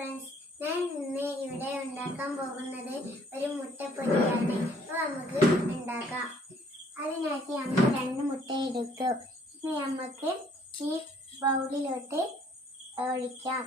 Friends, ഞാൻ ഇന്ന് ഇവിടെ ഉണ്ടാക്കാൻ പോകുന്നത് ഒരു മുട്ടപ്പൊരിയാണ്. അപ്പോൾ നമുക്ക് ഉണ്ടാക്കാം. അതിനായിട്ട് നമുക്ക് 2 മുട്ട എടുക്കും. ഇനി നമുക്ക് ഈ ബൗളിലോട്ട് ഒഴിക്കാം.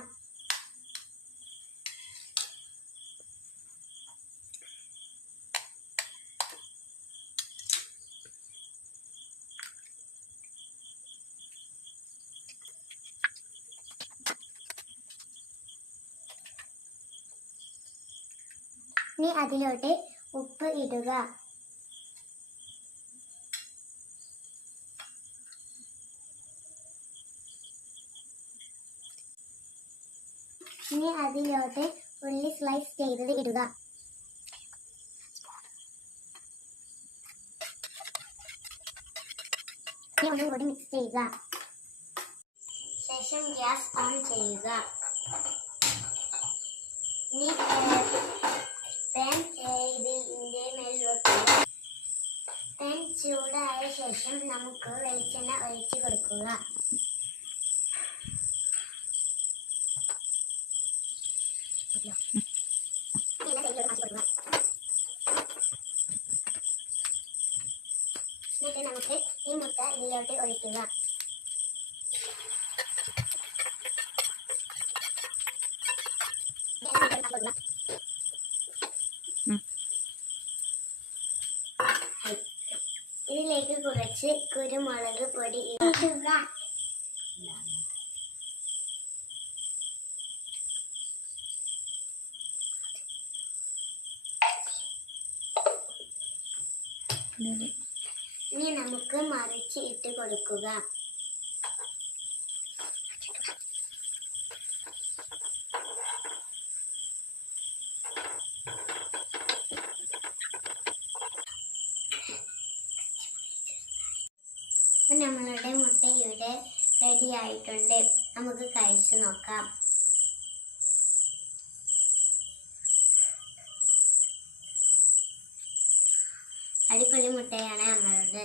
ഇനി അതിലോട്ട് ഉപ്പ് ഇടുക. ഇനി അതിലോട്ട് ഉള്ളി സ്ലൈസ് ചെയ്തത് ഇടുക. ഇനി ഒന്നും കൂടി മിക്സ് ചെയ്യുക. ശേഷം ഗ്യാസ് ഓൺ ചെയ്യുക. ഇനി പാൻ ഇതിൻ്റെ മേൽ വെക്കുക. പാൻ ചൂടായ ശേഷം നമുക്ക് വെളിച്ചെണ്ണ ഒഴിച്ച് കൊടുക്കുക. എന്നിട്ട് നമുക്ക് ഈ മുട്ട ഇതിലോട്ട് ഒഴിക്കുക. ഇതിലേക്ക് കുറച്ച് കുരുമുളക് പൊടി ഇടുക. ഇനി നമുക്ക് മറിച്ച് ഇട്ട് കൊടുക്കുക. നമ്മളുടെ മുട്ട ഇവിടെ റെഡി ആയിട്ടുണ്ട്. നമുക്ക് കഴിച്ചു നോക്കാം. അടിപൊളി മുട്ടയാണ് നമ്മളുടെ.